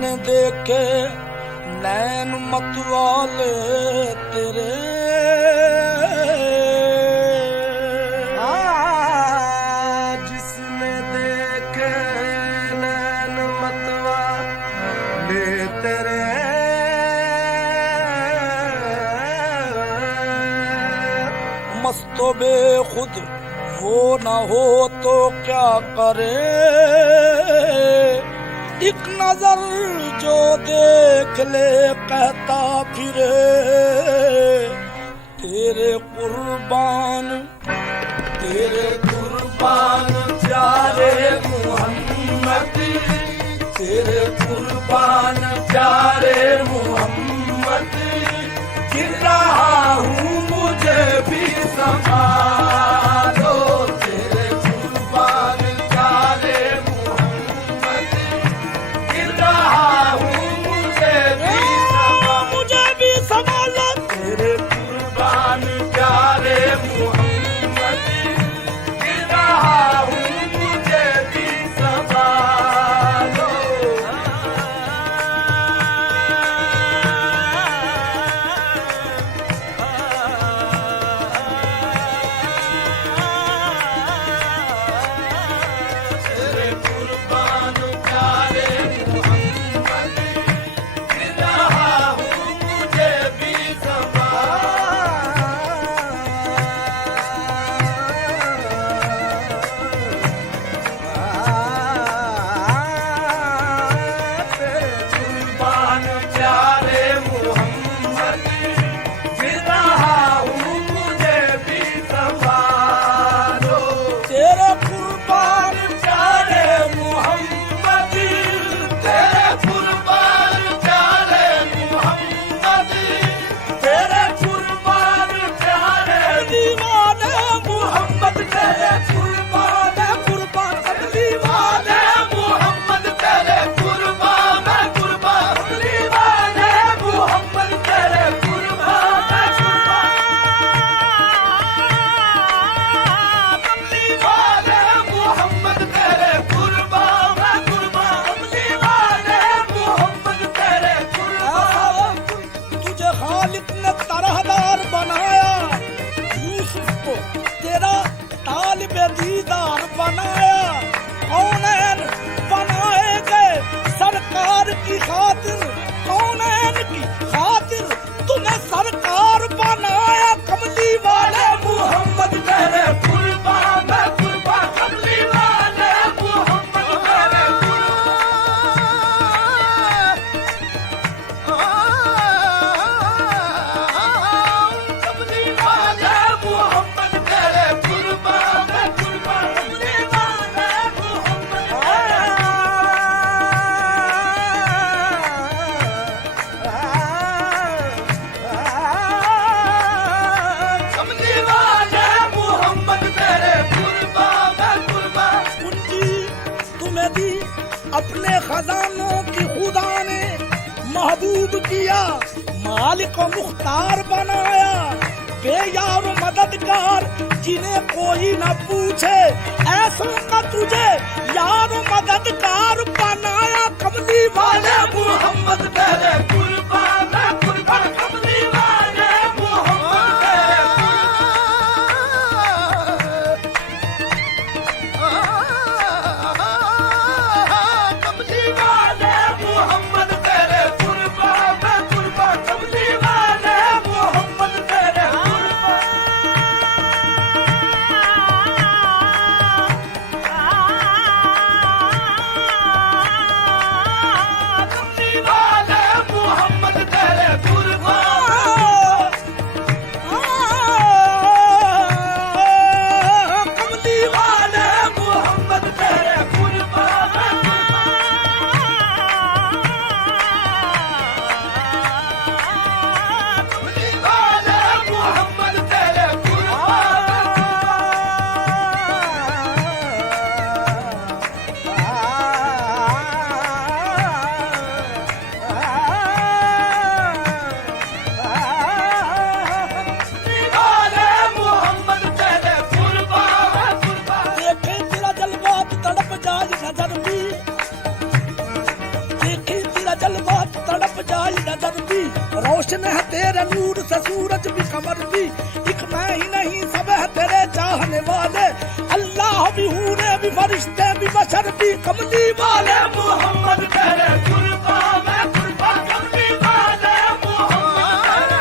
जिसने देखे नैन मतवाले तेरे, जिसने देखे नैन मतवाले तेरे, मस्तो बेखुद वो न हो तो क्या करे, एक नजर जो देख ले कहता फिरे, तेरे कुर्बान प्यारे मोहम्मद, तेरे कुर्बान प्यारे मोहम्मद, गिर रहा हूँ मुझे भी संभालो, तेरे कुर्बान प्यारे मोहम्मद, गिर रहा हूँ मुझे भी संभालो, तेरे कुर्बान प्यारे मोहम्मद, गिर रहा हूँ मुझे भी संभालो। दीदार बनाया, कौनैन बनाए गए सरकार की खातिर, कौनैन की खातिर तुम्हें सरकार बनाया, कमली वाले मोहम्मद तेरे कुर्बान मैं कुर्बान, कमली वाले मोहम्मद तेरे कमली वाले मोहम्मद तेरे कुर्बान मैं कुर्बान, कमली वाले मोहम्मद कमली वाले मोहम्मद तेरे कुर्बान मैं कुर्बान। उनकी तुम्हें दी अपने खजानों की खुदा ने महबूब किया, मालिक और मुख्तार बनाया, बेयार मददगार जिन्हें कोई न पूछे, ऐसों का तुझे यार मददगार बनाया, कमली वाले मोहम्मद तेरे कुर्बान मैं कुर्बान, कमली वाले मोहम्मद तेरे कमली वाले मोहम्मद तेरे कुर्बान मैं कुर्बान, कमली वाले मोहम्मद तेरे आई नजर दी, रोशन है तेरे नूर से सूरज भी कमर दी। एक मैं ही नहीं सब है तेरे चाहने वाले, अल्लाह भी हूरे भी फरिश्ते भी बशर भी कमली वाले। मोहम्मद तेरे कुर्बा मैं कुर्बा कमली वाले, मोहम्मद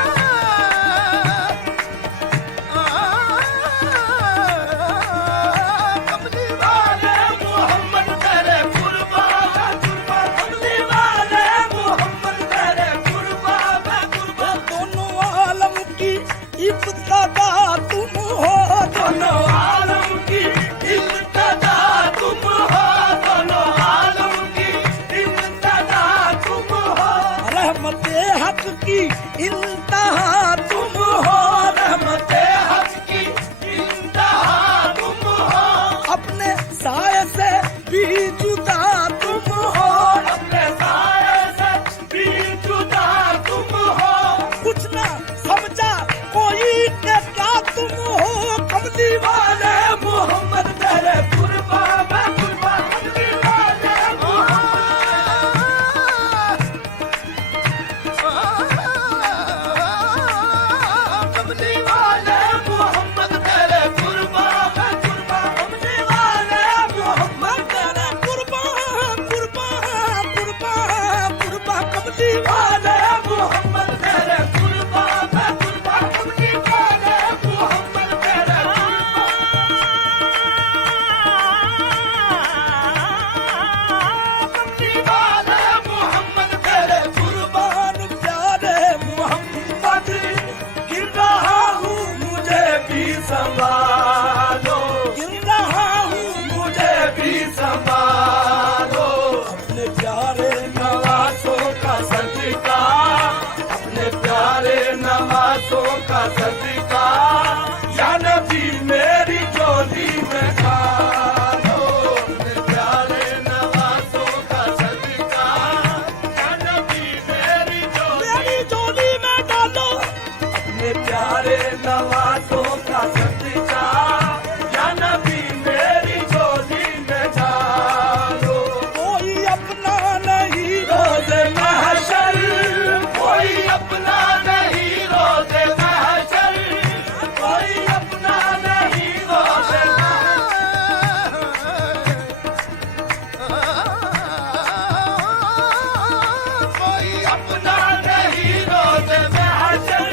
कमली वाले, मोहम्मद तेरे कुर्बा मैं कुर्बा कमली वाले, मोहम्मद तेरे कुर्बा मैं कुर्बा। दोनों आलम की इब्तिदा तुम हो, दोनों आलम की इब्तिदा तुम हो, दोनों आलम की इब्तिदा तुम हो। रहमते हक की इंतहा तुम हो, रहमते हक की इंतहा तुम हो। अपने साए से भी जुदा तुम हो, अपने साए से भी जुदा तुम हो। कुछ ना समझा कोई के क्या तुम हो, कमली वाले मोहम्मद तेरे कुर्बा मैं कुर्बा कमली वाले, कमली वाले, मोहम्मद तेरे कुर्बा मैं कुर्बा कमली वाले, मोहम्मद तेरे कुर्बा कुर्बा कुर्बा कुर्बा कमली वाले, मोहम्मद तेरे कुर्बा मैं कुर्बा कमली वाले, मोहम्मद तेरे कमली वाले, मोहम्मद तेरे कुर्बान प्यारे मोहम्मद। गिर रहा हूँ मुझे भी संभालो, गिर रहा हूँ मुझे भी संभालो। अपने प्यारे नवाजों का सदका, अपने प्यारे नवाजों का सदका, या नबी मेरी झोली में डालो। अपने प्यारे नवाजों का सदका, या नबी मेरी झोली में डालो। अपने प्यारे नवाजों का सदका, या नबी मेरी झोली में डालो। कोई अपना नहीं रोज़े महशर, कोई अपना नहीं रोज़े महशर, कोई अपना नहीं रोज़े कोई अपना नहीं रोज़े महशर।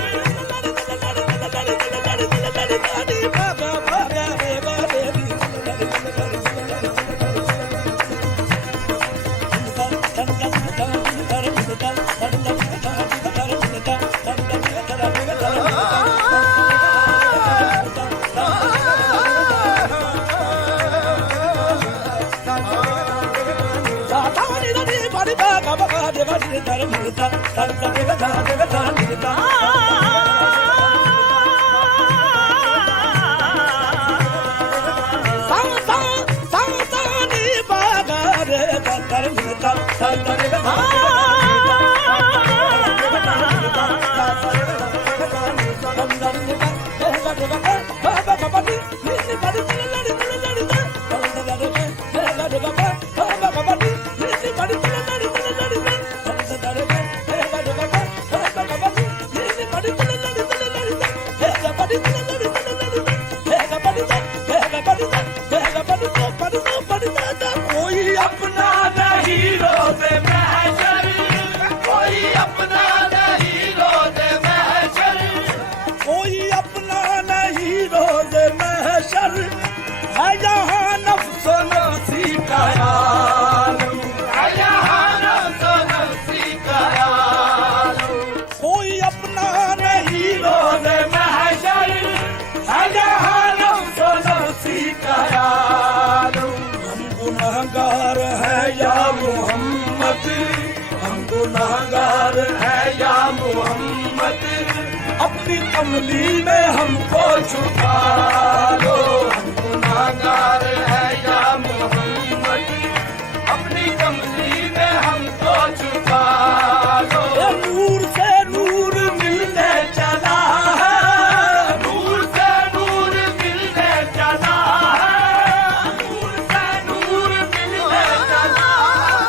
कोई अपना नहीं रोज़े महशर, कोई अपना नहीं रोज़े महशर, कोई अपना नहीं रोज़े महशर। है यहाँ नफ्सो नफ्सी का आलम, है यहाँ नफ्सो नफ्सी का आलम। कोई अपना नहीं रोज़े महशर, है यहाँ नफ्सो नफ्सी का आलम। हम गुनहगार है या मोहम्मद, हम गुनहगार है या मोहम्मद। अपनी कमली में हमको छुपा लो, हम गुनहगार है या मोहम्मद। अपनी कमली में हमको छुपा लो। नूर से नूर मिलने चला है, नूर से नूर मिलने चला है, नूर से नूर मिलने चला है।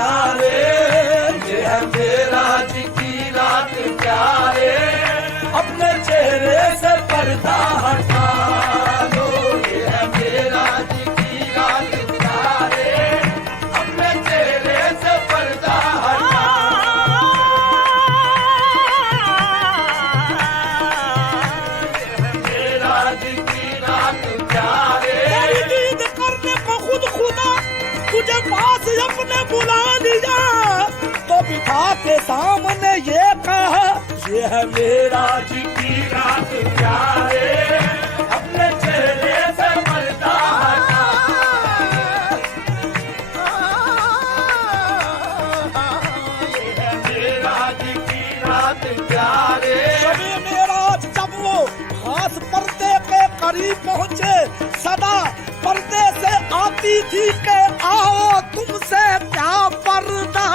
प्यारे, ये है मेराज की रात प्यारे, अपने चेहरे से पर्दा हटा लो, ये है मेराज की रात प्यारे, अपने चेहरे से पर्दा हटा तुझे पास अपने बुला लिया तो बिठा के सामने ये कहा, ये है मेराज की रात प्यारे, अपने चेहरे से पर्दा हटा, ये है मेराज की रात प्यारे। शबे मेराज जब वो खास पर्दे के करीब पहुंचे, सदा पर्दे से आती थी के आओ तुमसे क्या पर्दा,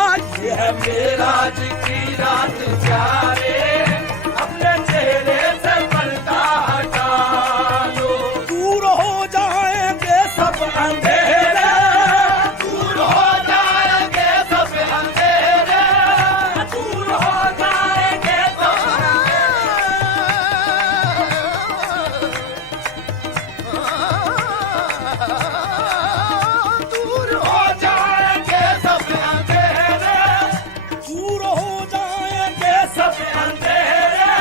ये है मेराज की रात प्यारे, अपने चेहरे से पर्दा हटा लो, दूर हो जाएंगे सब अंधेरे, दूर हो जाएंगे सब अंधेरे, दूर हो जाएंगे सब दूर हो जाएंगे सब अंधेरे, दूर हो जाएंगे सब अंधेरे,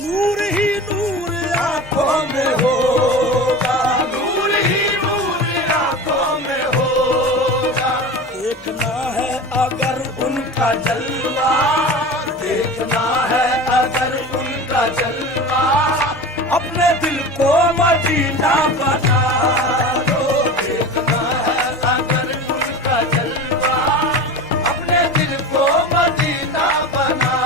नूर ही नूर आंखों में होगा, नूर ही नूर आंखों में होगा, देखना है अगर उनका जलवा, देखना है अगर उनका जलवा, अपने दिल को मदीना बना दो, देखना है अगर उनका जलवा, अपने दिल को मदीना बना,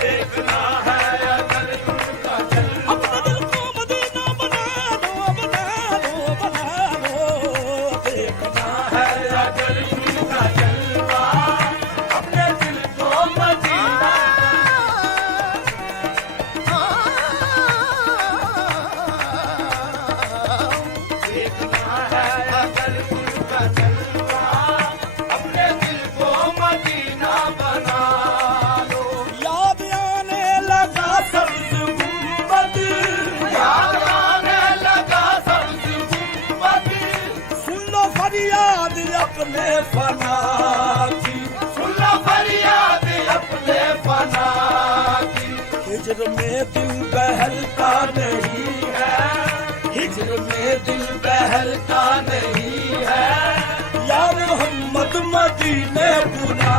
देखना है अगर उनका जलवा, अपने दिल को मदीना बना दो, बना दो, बना दो, देखना है अगर उनका जलवा, अपने दिल को मदीना, देखना है अगर उनका जलवा, अपने दिल को मदीना बना लो, याद आने लगा सब्ज़ गुंबद, याद आने लगा सब्ज़ गुंबद, सुन लो फरियाद अपने फना की, सुन लो फरियाद अपने फना की, हिज्र में दिल बहलता नहीं है, हिज्र में दिल बहलता नहीं है, या मोहम्मद मदीने बुला